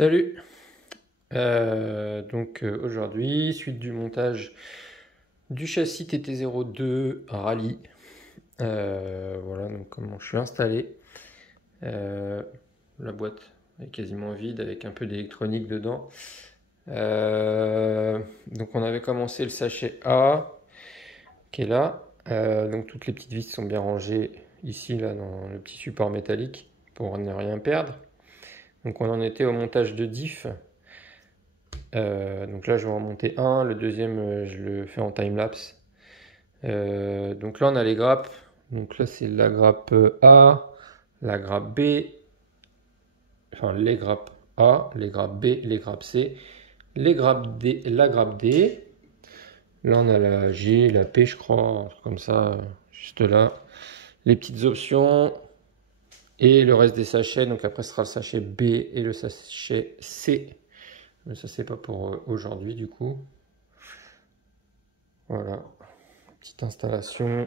Salut! Aujourd'hui, suite du montage du châssis TT02 Rallye. Voilà donc comment je suis installé. La boîte est quasiment vide avec un peu d'électronique dedans. Donc on avait commencé le sachet A qui est là. Donc toutes les petites vis sont bien rangées ici là dans le petit support métallique pour ne rien perdre. Donc on en était au montage de diff. Donc là je vais en monter un, le deuxième je le fais en timelapse. Donc là on a les grappes. Donc là c'est la grappe A, la grappe B, enfin les grappes A, les grappes B, les grappes C, les grappes D, la grappe D. Là on a la G, la P je crois, un truc comme ça, juste là. Les petites options et le reste des sachets. Donc après ce sera le sachet B et le sachet C. Mais ça c'est pas pour aujourd'hui du coup. Voilà, petite installation.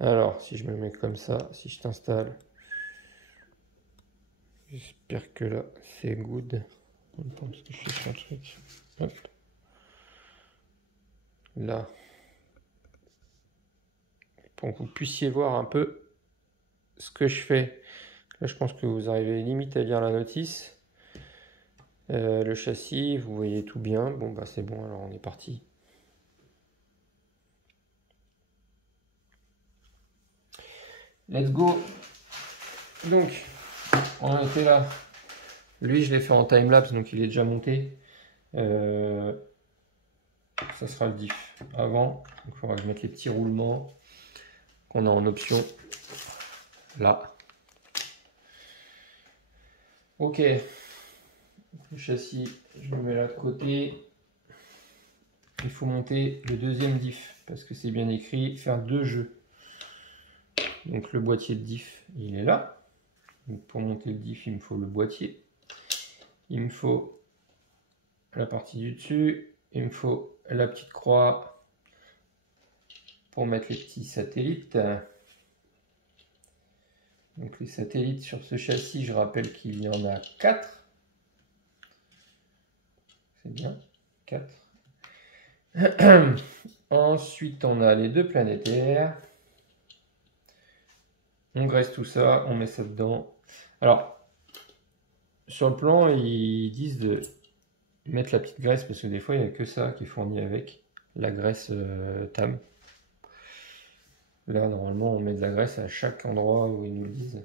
Alors, si je me mets comme ça, si je t'installe, j'espère que là c'est good. Je pense que je fais un truc. Hop. Là, pour que vous puissiez voir un peu ce que je fais. Là, je pense que vous arrivez limite à lire la notice. Le châssis, vous voyez tout bien. Bon, bah c'est bon, alors on est parti. Let's go! Donc, on était là. Lui, je l'ai fait en timelapse, donc il est déjà monté. Ça sera le diff avant. Donc, il faudra que je mette les petits roulements qu'on a en option là. Ok. Le châssis, je le mets là de côté. Il faut monter le deuxième diff parce que c'est bien écrit faire deux jeux. Donc le boîtier de diff, il est là. Donc pour monter le diff, il me faut le boîtier. Il me faut la partie du dessus. Il me faut la petite croix pour mettre les petits satellites. Donc les satellites sur ce châssis, je rappelle qu'il y en a 4. C'est bien, 4. Ensuite, on a les deux planétaires. On graisse tout ça, on met ça dedans. Alors, sur le plan, ils disent de mettre la petite graisse parce que des fois, il n'y a que ça qui est fourni avec la graisse TAM. Là, normalement, on met de la graisse à chaque endroit où ils nous le disent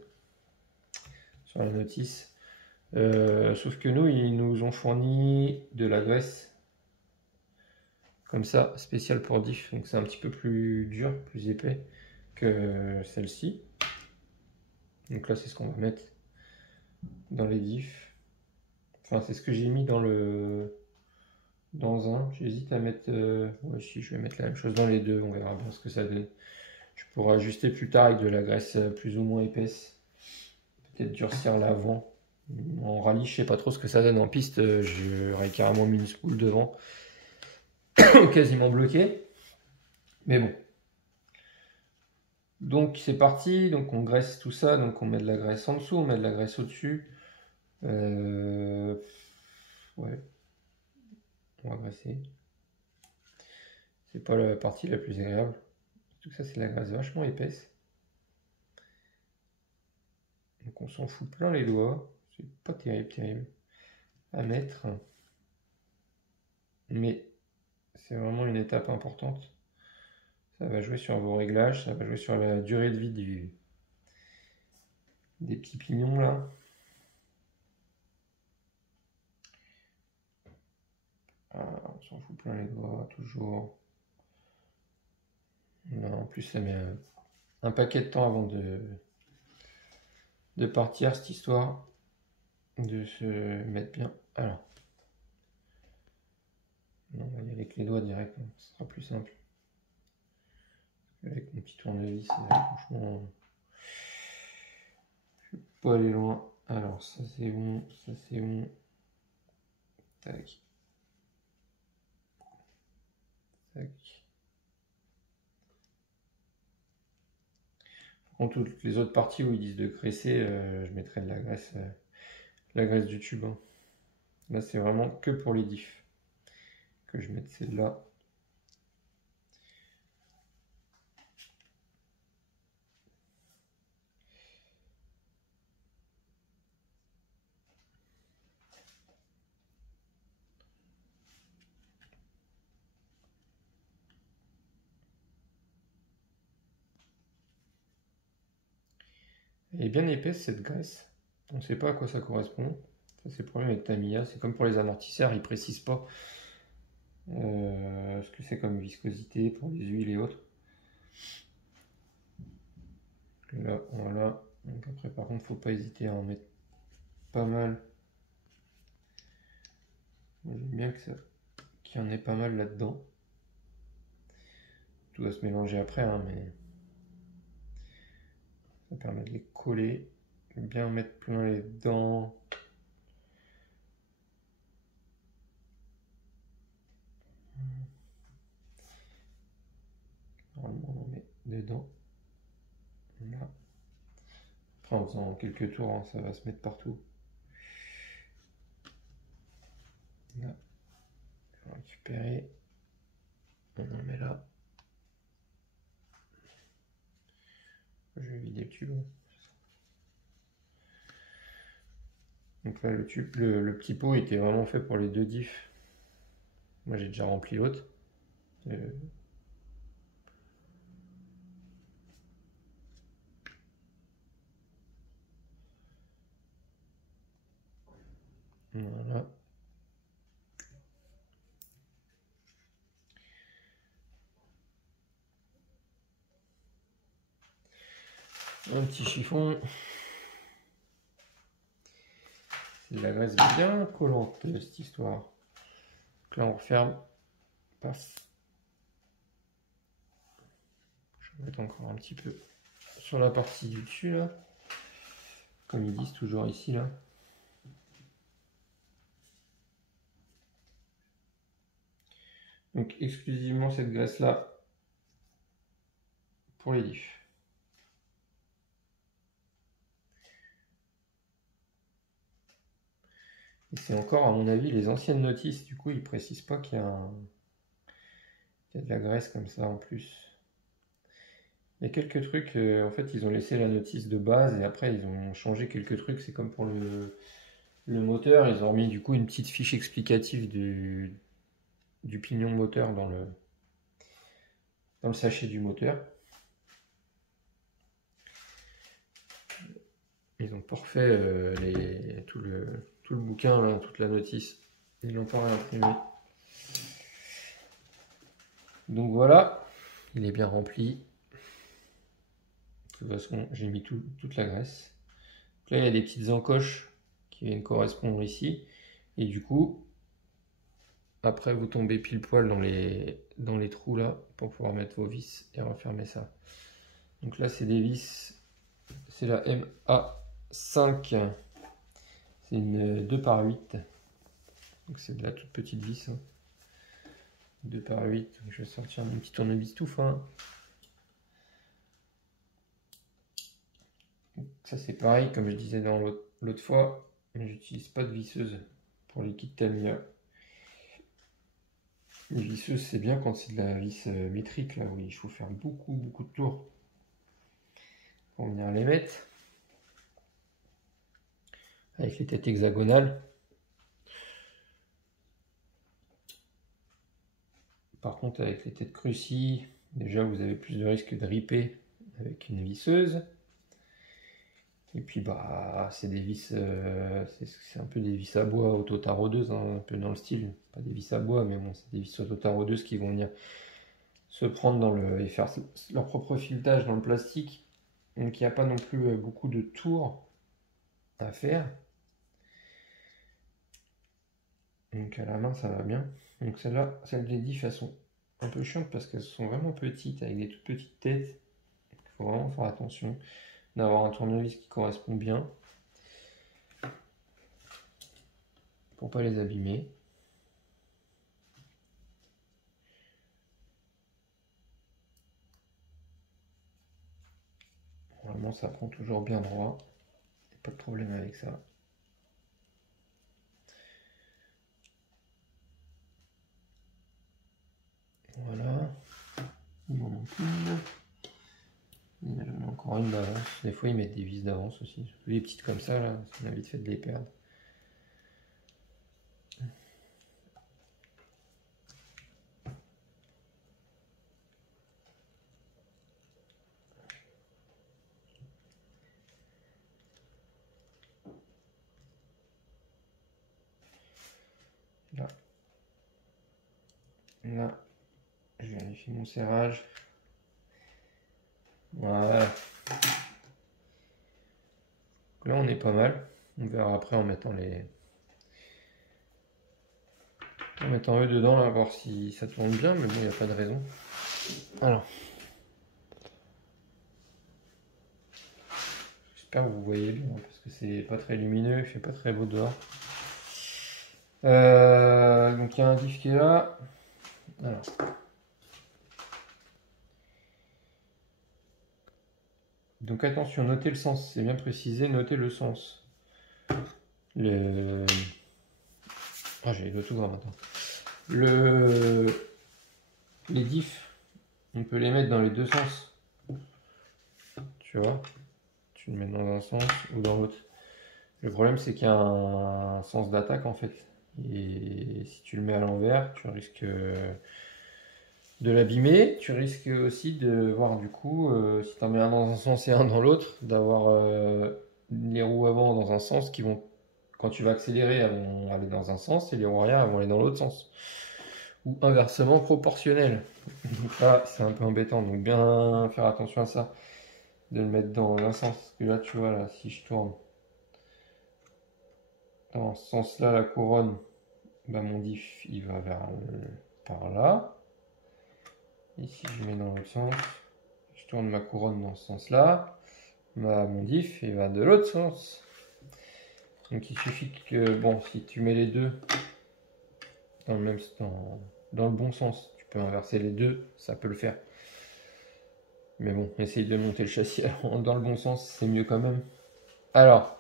sur la notice. Sauf que nous, ils nous ont fourni de la graisse comme ça, spéciale pour diff. Donc c'est un petit peu plus dur, plus épais que celle-ci. Donc là, c'est ce qu'on va mettre dans les diffs. Enfin, c'est ce que j'ai mis dans un. J'hésite à mettre... ouais, si, je vais mettre la même chose dans les deux. On verra bien ce que ça donne. Je pourrais ajuster plus tard avec de la graisse plus ou moins épaisse. Peut-être durcir l'avant. En rallye, je sais pas trop ce que ça donne. En piste, j'aurais carrément mis une spool devant. Quasiment bloqué. Mais bon. Donc c'est parti, donc on graisse tout ça, donc on met de la graisse en dessous, on met de la graisse au-dessus. Ouais, on va graisser. C'est pas la partie la plus agréable. Tout ça c'est de la graisse vachement épaisse. Donc on s'en fout plein les doigts. C'est pas terrible à mettre. Mais c'est vraiment une étape importante. Ça va jouer sur vos réglages, ça va jouer sur la durée de vie des petits pignons là. Ah, on s'en fout plein les doigts, toujours. Là, en plus, ça met un paquet de temps avant de partir, cette histoire de se mettre bien. Alors, non, on va y aller avec les doigts direct, hein. Ce sera plus simple. Avec mon petit tournevis, franchement, je vais pas aller loin. Alors, ça c'est bon, ça c'est bon. Tac. Tac. Par contre, toutes les autres parties où ils disent de graisser, je mettrai de la graisse la graisse du tube, hein. Là, c'est vraiment que pour les diffs que je mette celle-là. Elle est bien épaisse cette graisse. On ne sait pas à quoi ça correspond. Ça, c'est le problème avec Tamiya. C'est comme pour les amortisseurs, ils ne précisent pas ce que c'est comme viscosité pour les huiles et autres. Là, voilà. Donc après, par contre, faut pas hésiter à en mettre pas mal. J'aime bien qu'il y en ait pas mal là-dedans. Tout va se mélanger après, hein, mais ça permet de les coller. Bien mettre plein les dents. Normalement, on en met dedans. Là. Après, en faisant quelques tours, hein, ça va se mettre partout. Là. On va récupérer. On en met là. Je vais vider le tube. Donc là, le tube, le petit pot était vraiment fait pour les deux diffs. Moi, j'ai déjà rempli l'autre. Voilà. Un petit chiffon. C'est de la graisse bien collante, cette histoire. Donc là, on referme. Paf. Je vais mettre encore un petit peu sur la partie du dessus, là. Comme ils disent toujours ici, là. Donc, exclusivement cette graisse-là pour les diffs. Et c'est encore, à mon avis, les anciennes notices. Du coup, ils précisent pas qu'il y a de la graisse comme ça en plus. Il y a quelques trucs, en fait, ils ont laissé la notice de base et après, ils ont changé quelques trucs. C'est comme pour le moteur, ils ont mis du coup une petite fiche explicative du pignon moteur dans le sachet du moteur. Ils ont pas refait tout le bouquin, là, toute la notice. Ils l'ont pas réimprimé. Donc voilà, il est bien rempli. De toute façon, j'ai mis toute la graisse. Donc là, il y a des petites encoches qui viennent correspondre ici. Et du coup, après, vous tombez pile poil dans les trous là pour pouvoir mettre vos vis et refermer ça. Donc là, c'est des vis. C'est la MA5. C'est une 2x8. Donc c'est de la toute petite vis. 2x8. Donc je vais sortir un petit tournevis tout fin. Donc ça c'est pareil, comme je disais dans l'autre fois, j'utilise pas de visseuse pour les kits Tamiya. Les visseuses c'est bien quand c'est de la vis métrique là où il faut faire beaucoup de tours pour venir les mettre. Avec les têtes hexagonales. Par contre avec les têtes crucis, déjà vous avez plus de risque de ripper avec une visseuse. Et puis bah c'est des vis, c'est un peu des vis à bois auto-taraudeuses, hein, un peu dans le style. Pas des vis à bois, mais bon c'est des vis auto-taraudeuses qui vont venir se prendre et faire leur propre filetage dans le plastique. Donc il n'y a pas non plus beaucoup de tours à faire. Donc à la main ça va bien. Donc celle-là, celle des diffs, elles sont un peu chiantes parce qu'elles sont vraiment petites, avec des toutes petites têtes. Il faut vraiment faire attention d'avoir un tournevis qui correspond bien pour pas les abîmer. Normalement ça prend toujours bien droit, pas de problème avec ça. Voilà. Il m'en manque une. Il y en a encore une d'avance. Des fois, ils mettent des vis d'avance aussi. Les petites comme ça, là, ça m'a vite fait de les perdre. Là. Là. Je vérifie mon serrage. Voilà. Donc là, on est pas mal. On verra après en mettant les... En mettant eux dedans, là, voir si ça tourne bien, mais bon, il n'y a pas de raison. Alors. J'espère que vous voyez bien, parce que c'est pas très lumineux, il fait pas très beau dehors. Donc il y a un diff qui est là. Alors. Donc attention, notez le sens, c'est bien précisé, notez le sens. Ah, j'ai l'autogramme maintenant. Les diffs, on peut les mettre dans les deux sens. Tu vois, tu le mets dans un sens ou dans l'autre. Le problème, c'est qu'il y a un sens d'attaque en fait. Et si tu le mets à l'envers, tu risques de l'abîmer. Tu risques aussi de voir du coup, si tu en mets un dans un sens et un dans l'autre, d'avoir les roues avant dans un sens qui vont, quand tu vas accélérer, elles vont aller dans un sens et les roues arrière elles vont aller dans l'autre sens. Ou inversement proportionnel. Donc là, c'est un peu embêtant. Donc bien faire attention à ça. De le mettre dans un sens. Parce que là, tu vois, là, si je tourne dans ce sens-là, la couronne, bah, mon diff, il va vers par là. Ici, je mets dans l'autre sens. Je tourne ma couronne dans ce sens-là. Mon diff, il va de l'autre sens. Donc il suffit que, bon, si tu mets les deux dans le bon sens, tu peux inverser les deux, ça peut le faire. Mais bon, essaye de monter le châssis dans le bon sens, c'est mieux quand même. Alors,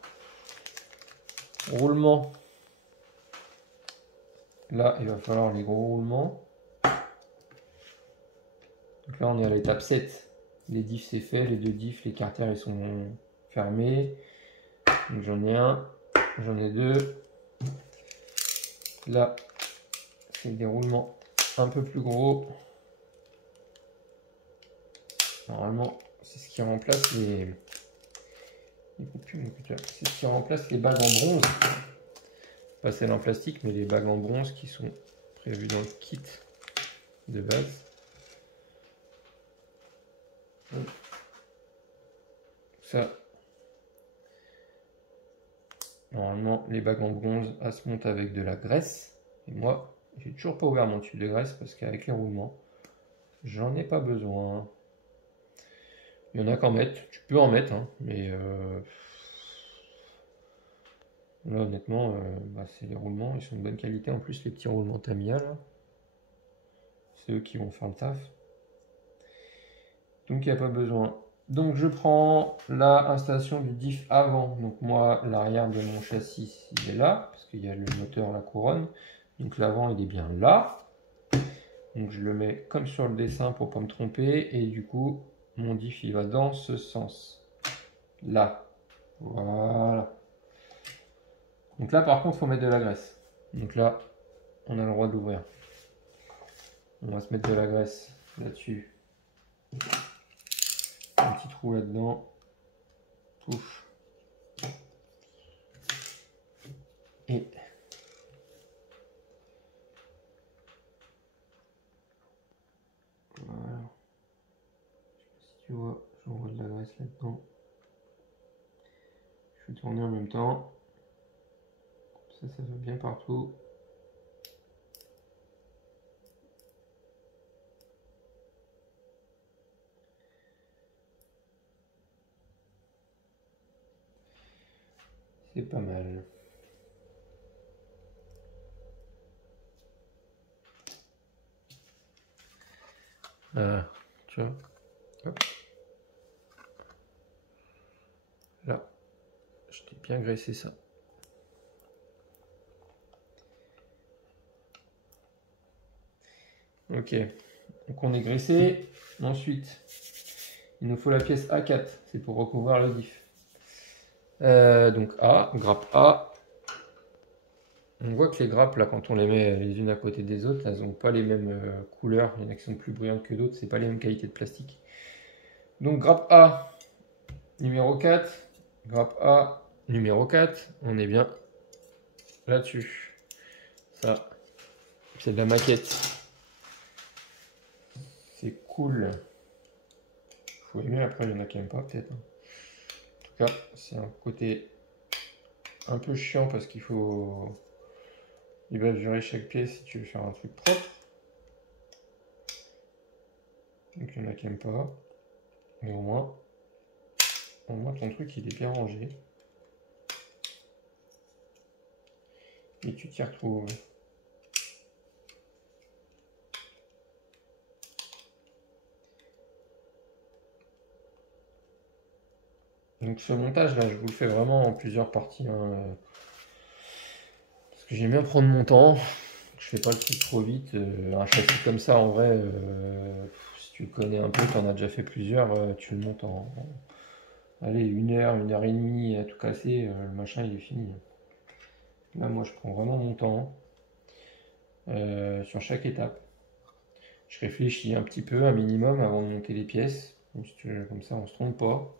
roulement. Là, il va falloir les gros roulements. Donc là, on est à l'étape 7. Les diffs, c'est fait. Les deux diffs, les carters, ils sont fermés. Donc j'en ai un, j'en ai deux. Là, c'est des roulements un peu plus gros. Normalement, c'est ce qui remplace les coupures. C'est ce qui remplace les bagues en bronze. Pas celles en plastique, mais les bagues en bronze qui sont prévues dans le kit de base. Ça, normalement, les bagues en bronze, elles se montent avec de la graisse. Et moi, j'ai toujours pas ouvert mon tube de graisse parce qu'avec les roulements, j'en ai pas besoin. Il y en a qu'en mettre, tu peux en mettre, hein, mais là honnêtement, bah, c'est les roulements, ils sont de bonne qualité. En plus, les petits roulements Tamiya, là, c'est eux qui vont faire le taf. Donc il n'y a pas besoin. Donc je prends la installation du diff avant. Donc moi, l'arrière de mon châssis, il est là, parce qu'il y a le moteur, la couronne. Donc l'avant, il est bien là. Donc je le mets comme sur le dessin pour pas me tromper. Et du coup, mon diff, il va dans ce sens. Là. Voilà. Donc là, par contre, il faut mettre de la graisse. Donc là, on a le droit de l'ouvrir. On va se mettre de la graisse là-dessus. Un petit trou là-dedans. Pouf. Et voilà. Je sais pas si tu vois, j'envoie de la graisse là-dedans. Je vais tourner en même temps. Ça va bien partout. C'est pas mal. Tu vois. Hop. Là, je t'ai bien graissé ça. Ok. Donc on est graissé. Ensuite, il nous faut la pièce A4, c'est pour recouvrir le diff. Donc A, grappe A. On voit que les grappes, là, quand on les met les unes à côté des autres, elles n'ont pas les mêmes couleurs. Il y en a qui sont plus brillantes que d'autres, c'est pas les mêmes qualités de plastique. Donc grappe A, numéro 4. Grappe A, numéro 4. On est bien là-dessus. Ça, c'est de la maquette. C'est cool. Faut aimer, après il y en a qui n'aiment pas peut-être. En tout cas, c'est un côté un peu chiant parce qu'il faut basurer chaque pièce si tu veux faire un truc propre. Donc il y en a qui n'aiment pas. Mais au moins ton truc il est bien rangé. Et tu t'y retrouves. Donc ce montage là, je vous le fais vraiment en plusieurs parties. Hein, parce que j'aime bien prendre mon temps. Je fais pas le truc trop vite. Un châssis comme ça, en vrai, si tu le connais un peu, tu en as déjà fait plusieurs, tu le montes allez, 1 heure, 1 heure et demie à tout casser, le machin il est fini. Là, moi, je prends vraiment mon temps sur chaque étape. Je réfléchis un petit peu, un minimum, avant de monter les pièces. Comme ça, on se trompe pas.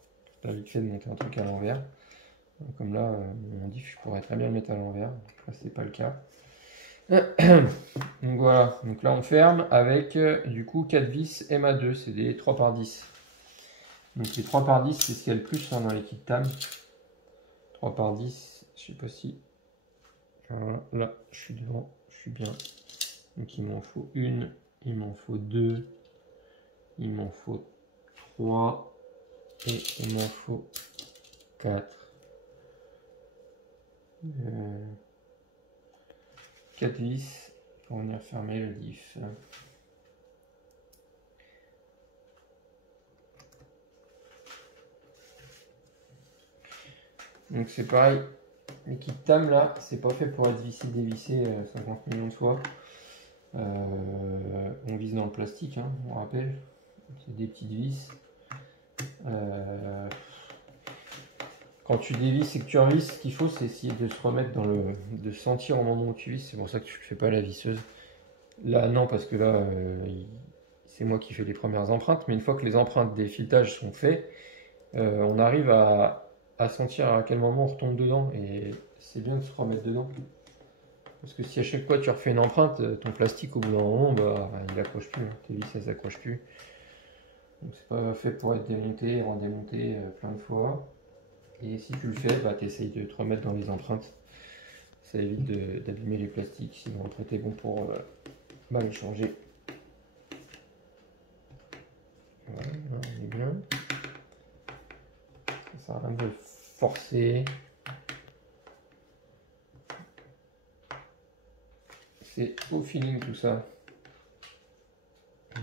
Là, vite fait de monter un truc à l'envers. Comme là, mon diff, je pourrais très bien le mettre à l'envers. Là, c'est pas le cas. Donc voilà, donc là on ferme avec du coup 4 vis MA2, c'est des 3x10. Donc les 3x10 c'est ce qu'il y a le plus hein, dans les kits TAM. 3x10, je sais pas si. Voilà, là je suis devant, je suis bien. Donc il m'en faut une, il m'en faut deux, il m'en faut 3 et il m'en faut 4. 4 vis pour venir fermer le diff. Donc c'est pareil, les kits TAM là, c'est pas fait pour être vissé, dévissé 50 millions de fois. On vise dans le plastique, hein, on rappelle. C'est des petites vis. Quand tu dévisses et que tu revisses, ce qu'il faut, c'est essayer de se remettre dans le. De sentir au moment où tu visses. C'est pour ça que tu ne fais pas la visseuse. Là, non, parce que là, c'est moi qui fais les premières empreintes. Mais une fois que les empreintes des filetages sont faites, on arrive à sentir à quel moment on retombe dedans. Et c'est bien de se remettre dedans. Parce que si à chaque fois tu refais une empreinte, ton plastique au bout d'un moment, bah, il accroche plus. Hein. Tes vis, elles s'accrochent plus. Donc c'est pas fait pour être démonté et redémonté plein de fois. Et si tu le fais, bah, tu essayes de te remettre dans les empreintes. Ça évite d'abîmer les plastiques. Sinon après t'es bon pour les changer. Voilà, on est bien. Ça sert à rien de forcer. C'est au feeling tout ça.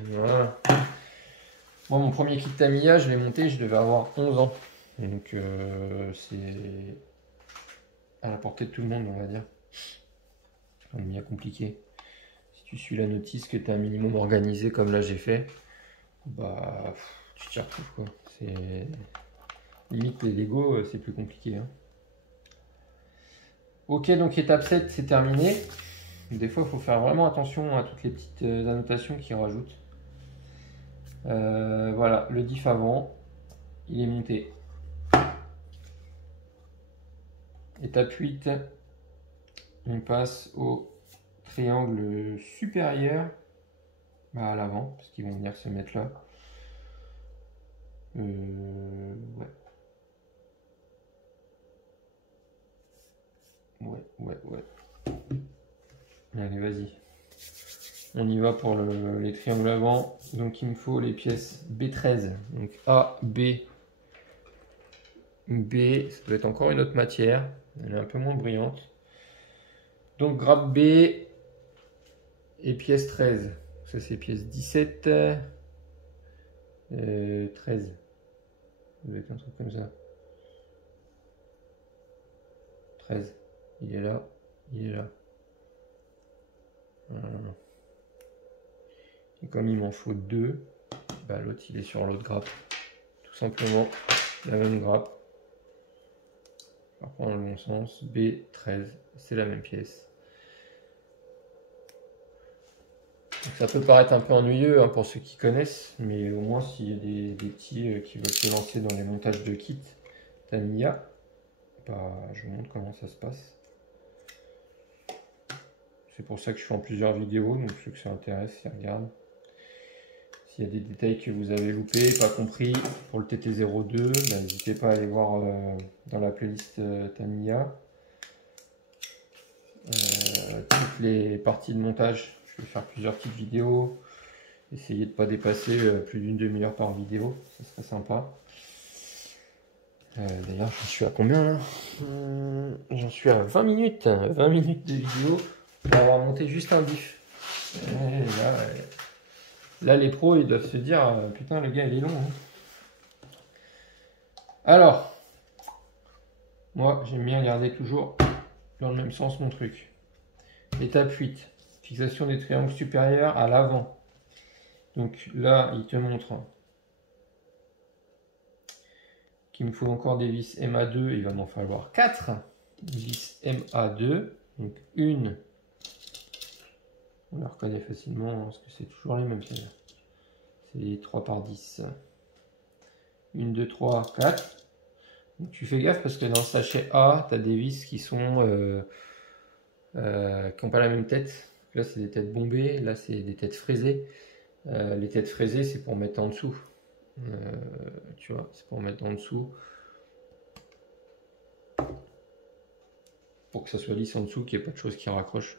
Voilà. Moi, mon premier kit Tamiya, je l'ai monté, je devais avoir 11 ans. Donc, c'est à la portée de tout le monde, on va dire. Un Tamiya compliqué. Si tu suis la notice, que tu es un minimum organisé, comme là j'ai fait, bah, tu t'y retrouves quoi. C'est limite les Lego, c'est plus compliqué. Hein. Ok, donc étape 7, c'est terminé. Des fois, il faut faire vraiment attention à toutes les petites annotations qu'ils rajoutent. Voilà, le diff avant, il est monté. Étape 8, on passe au triangle supérieur à l'avant, parce qu'ils vont venir se mettre là. Ouais. Ouais. Allez, vas-y. On y va pour les triangles avant. Donc il me faut les pièces B13. Donc A, B, B. Ça doit être encore une autre matière. Elle est un peu moins brillante. Donc grappe B et pièce 13. Ça c'est pièce 17. 13. Ça doit être un truc comme ça. 13. Il est là. Il est là. Voilà. Et comme il m'en faut 2, bah, l'autre il est sur l'autre grappe. Tout simplement la même grappe. On va prendre le bon sens. B13, c'est la même pièce. Donc ça peut paraître un peu ennuyeux hein, pour ceux qui connaissent, mais au moins s'il y a des petits qui veulent se lancer dans les montages de kits Tamiya, bah, je vous montre comment ça se passe. C'est pour ça que je fais en plusieurs vidéos, donc ceux que ça intéresse, ils regardent. S'il y a des détails que vous avez loupés, pas compris pour le TT02, bah, n'hésitez pas à aller voir dans la playlist Tamiya. Toutes les parties de montage, je vais faire plusieurs petites vidéos. Essayez de ne pas dépasser plus d'une demi-heure par vidéo, ça serait sympa. D'ailleurs, j'en suis à combien là? J'en suis à 20 minutes. 20 minutes de vidéo pour avoir monté juste un diff. Là, les pros, ils doivent se dire putain, le gars, il est long. Hein. Alors, moi, j'aime bien garder toujours dans le même sens mon truc. Étape 8, fixation des triangles supérieurs à l'avant. Donc là, il te montre qu'il me faut encore des vis MA2, il va m'en falloir 4 vis MA2. Donc une, on la reconnaît facilement parce que c'est toujours les mêmes. C'est 3 par 10. 1, 2, 3, 4. Donc tu fais gaffe parce que dans le sachet A, tu as des vis qui sont qui n'ont pas la même tête. Là, c'est des têtes bombées, là, c'est des têtes fraisées. Les têtes fraisées, c'est pour mettre en dessous. Tu vois, c'est pour mettre en dessous. Pour que ça soit lisse en dessous, qu'il n'y ait pas de choses qui raccrochent.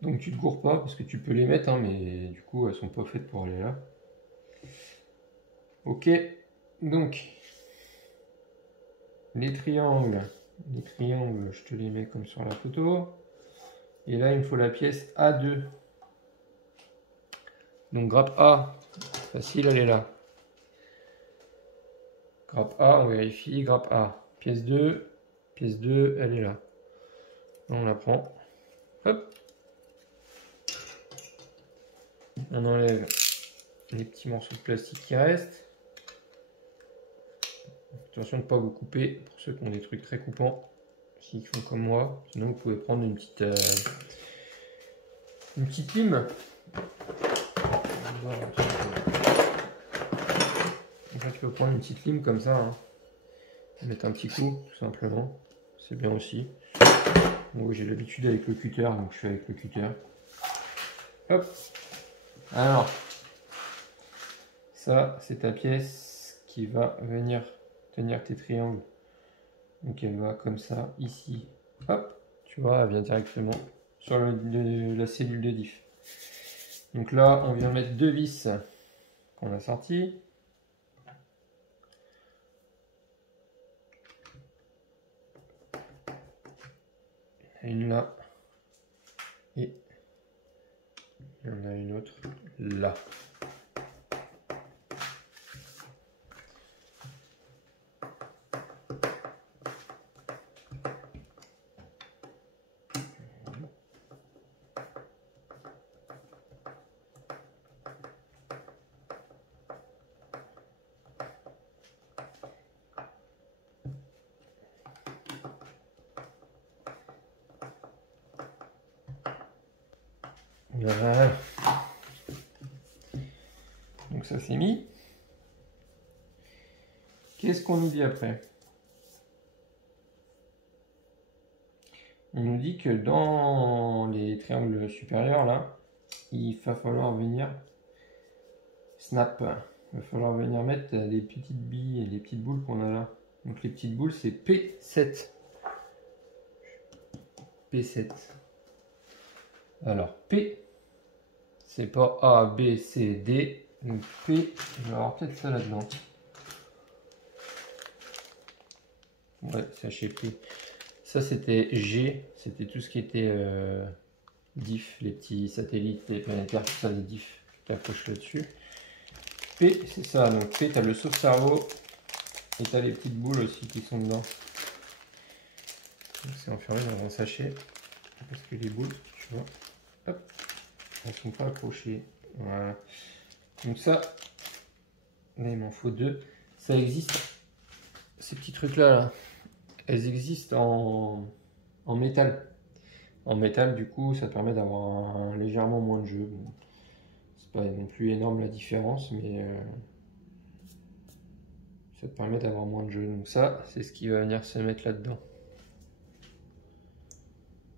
Donc tu te gourres pas, parce que tu peux les mettre, hein, mais du coup, elles sont pas faites pour aller là. Ok, donc, les triangles, je te les mets comme sur la photo. Et là, il me faut la pièce A2. Donc grappe A, facile, elle est là. Grappe A, on vérifie, grappe A. Pièce 2, elle est là. On la prend. Hop. On enlève les petits morceaux de plastique qui restent. Attention de ne pas vous couper pour ceux qui ont des trucs très coupants. S'ils font comme moi. Sinon, vous pouvez prendre une petite lime. Voilà. Donc là, tu peux prendre une petite lime comme ça. Hein. Mettre un petit coup, tout simplement. C'est bien aussi. Bon, j'ai l'habitude avec le cutter, donc je fais avec le cutter. Hop. Alors, ça, c'est ta pièce qui va venir tenir tes triangles. Donc elle va comme ça, ici. Hop, tu vois, elle vient directement sur la cellule de diff. Donc là, on vient mettre 2 vis qu'on a sorties. Une là. Et il y en a une autre là. Voilà. Donc ça c'est mis. Qu'est-ce qu'on nous dit après? On nous dit que dans les triangles supérieurs là, il va falloir venir snap. Il va falloir venir mettre les petites billes et les petites boules qu'on a là. Donc les petites boules c'est P7. P7. Alors P, c'est pas A, B, C, D. Donc P, je vais avoir peut-être ça là-dedans. Ouais, ça j'ai pris. Ça c'était G, c'était tout ce qui était diff, les petits satellites, les planétaires, tout ça, les diffs. Tu accroches là-dessus. P, c'est ça. Donc P, tu as le sauve-cerveau et tu as les petites boules aussi qui sont dedans. C'est enfermé dans un sachet parce que les boules, tu vois. Hop. elles sont pas accrochées. Voilà. Donc ça, là il m'en faut 2. Ça existe, ces petits trucs là, elles existent en métal. En métal, du coup, ça te permet d'avoir légèrement moins de jeu. Bon, c'est pas non plus énorme la différence, mais ça te permet d'avoir moins de jeu. Donc ça, c'est ce qui va venir se mettre là-dedans.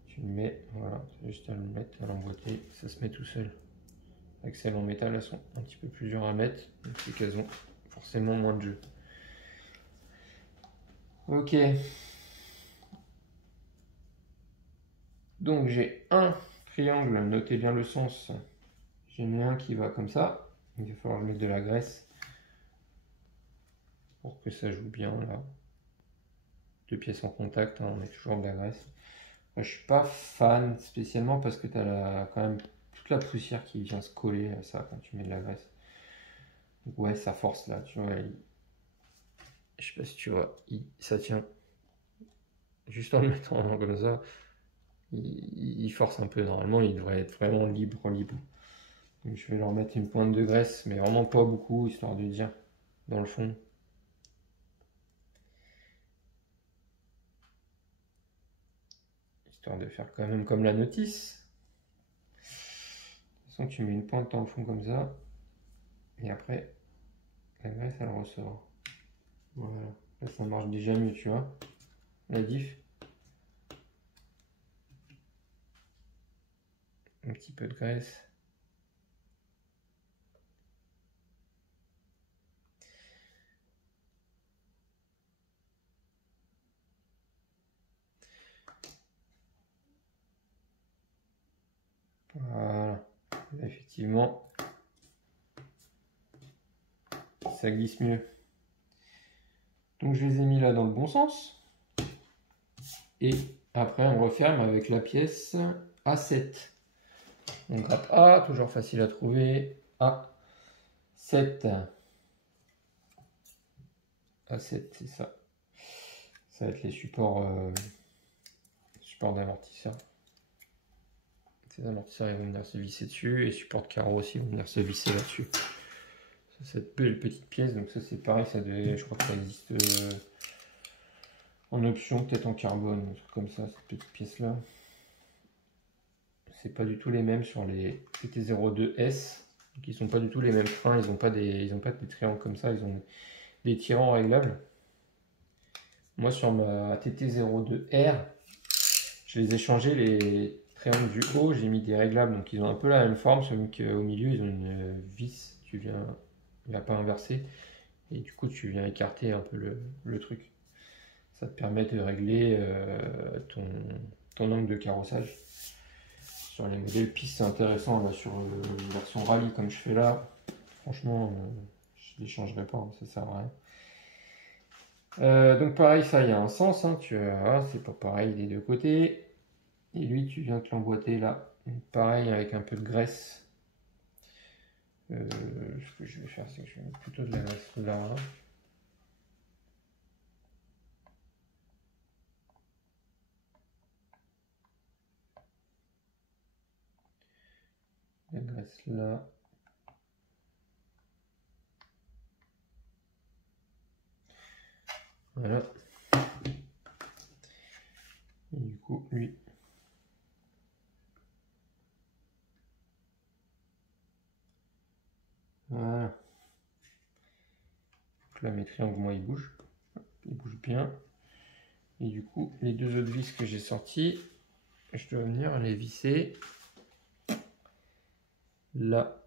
Tu le mets, voilà, c'est juste à le mettre, à l'emboîter, ça se met tout seul. Avec celles en métal, elles sont un petit peu plus dures à mettre, donc c'est qu'elles ont forcément moins de jeu. Ok. Donc j'ai un triangle, notez bien le sens. J'en ai un qui va comme ça. Il va falloir mettre de la graisse pour que ça joue bien là. 2 pièces en contact, hein, on met toujours de la graisse. Moi, je suis pas fan spécialement parce que tu as quand même toute la poussière qui vient se coller à ça quand tu mets de la graisse. Donc ouais, ça force là, tu vois. Je sais pas si tu vois, ça tient. Juste en le mettant comme ça, il force un peu. Normalement, il devrait être vraiment libre. Donc je vais leur mettre une pointe de graisse, mais vraiment pas beaucoup, histoire de dire dans le fond. Histoire de faire quand même comme la notice. De toute façon, tu mets une pointe dans le fond comme ça. Et après, la graisse, elle ressort. Voilà. Là, ça marche déjà mieux, tu vois. La diff. Un petit peu de graisse. Voilà. Là, effectivement, ça glisse mieux. Donc je les ai mis là dans le bon sens. Et après on referme avec la pièce A7. On grappe A, toujours facile à trouver. A7. A7, c'est ça. Ça va être les supports, d'amortisseur. Ces amortisseurs ils vont venir se visser dessus. Et les supports de carreaux aussi vont venir se visser là-dessus. Cette belle petite pièce, donc ça c'est pareil, je crois que ça existe en option, peut-être en carbone, un truc comme ça, cette petite pièce là. C'est pas du tout les mêmes sur les TT02S, donc ils sont pas du tout les mêmes freins, ils ont pas des triangles comme ça, ils ont des tirants réglables. Moi sur ma TT02R, je les ai changés, les triangles du haut, j'ai mis des réglables, donc ils ont un peu la même forme, sauf qu'au milieu ils ont une vis, il va pas inverser, et du coup tu viens écarter un peu le truc. Ça te permet de régler ton angle de carrossage. Sur les modèles piste, c'est intéressant. Là, sur une version rallye comme je fais là, franchement, je ne les changerai pas, ça sert à rien. Donc pareil, ça, il y a un sens. Hein, c'est pas pareil des deux côtés. Et lui, tu viens te l'emboîter là. Pareil, avec un peu de graisse. Ce que je vais faire, c'est que je vais mettre plutôt de la graisse là. La graisse là. Voilà. Et du coup, lui. Voilà. Donc là, mes triangles, moi, ils bougent. Ils bougent bien. Et du coup, les deux autres vis que j'ai sortis, je dois venir les visser là,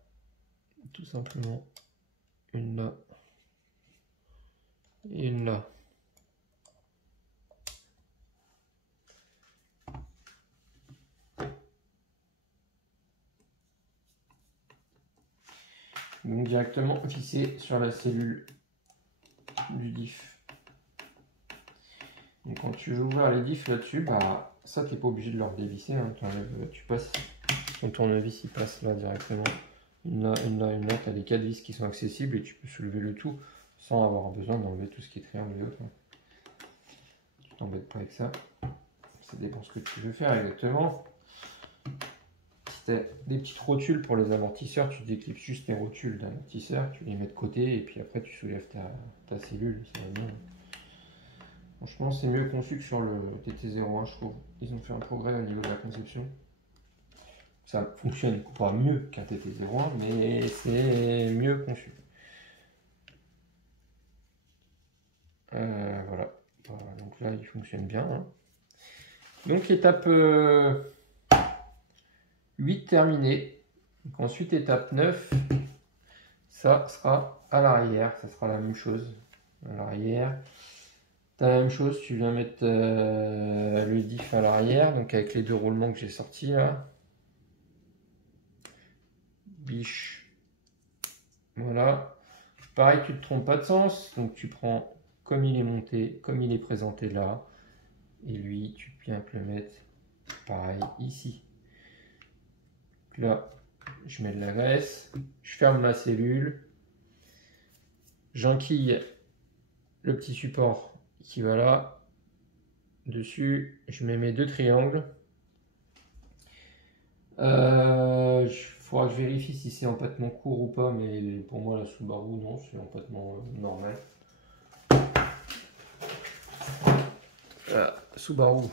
tout simplement. Une là et une là. Donc directement visser sur la cellule du diff. Donc quand tu veux ouvrir les diffs là-dessus, bah ça t'es pas obligé de leur dévisser, hein. Tu passes, ton tournevis il passe là directement. Une là, une là, une là, tu as les 4 vis qui sont accessibles et tu peux soulever le tout sans avoir besoin d'enlever tout ce qui est triangle et autres. Tu t'embêtes pas avec ça. Ça dépend ce que tu veux faire exactement. Si tu as des petites rotules pour les amortisseurs, tu déclipses juste les rotules d'amortisseur, tu les mets de côté et puis après tu soulèves ta cellule. Ça va bien. Franchement, c'est mieux conçu que sur le TT01, je trouve. Ils ont fait un progrès au niveau de la conception. Ça fonctionne pas mieux qu'un TT01, mais c'est mieux conçu. Voilà. Donc là, il fonctionne bien. Hein. Donc étape 8 terminée. Donc ensuite, étape 9, ça sera à l'arrière. Ça sera la même chose. À l'arrière. Tu as la même chose, tu viens mettre le diff à l'arrière, donc avec les deux roulements que j'ai sortis là. Biche. Voilà. Pareil, tu ne te trompes pas de sens, donc tu prends comme il est monté, comme il est présenté là. Et lui, tu viens te le mettre pareil ici. Là, je mets de la graisse, je ferme ma cellule, j'enquille le petit support qui va là. Dessus, je mets mes deux triangles. Il faudra que je vérifie si c'est empattement court ou pas, mais pour moi la Subaru, non, c'est empattement normal. Subaru.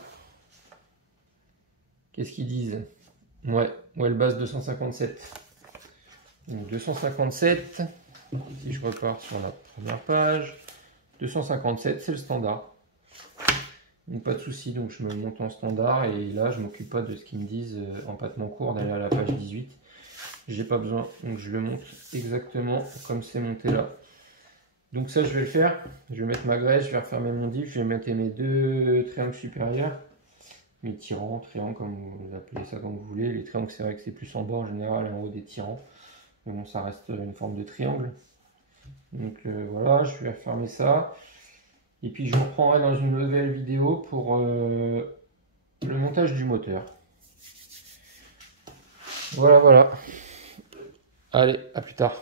Qu'est-ce qu'ils disent? Ouais, base 257. Donc 257, si je repars sur la première page, 257 c'est le standard. Donc pas de souci, donc je me monte en standard et là je m'occupe pas de ce qu'ils me disent empattement court d'aller à la page 18. J'ai pas besoin, donc je le monte exactement comme c'est monté là. Donc ça je vais le faire, je vais mettre ma graisse, je vais refermer mon diff, je vais mettre mes deux triangles supérieurs, mes tirants, triangles comme vous appelez ça comme vous voulez. Les triangles c'est vrai que c'est plus en bas en général, en haut des tirants, mais bon ça reste une forme de triangle. Donc voilà, je vais refermer ça. Et puis je vous reprendrai dans une nouvelle vidéo pour le montage du moteur. Voilà. Allez, à plus tard.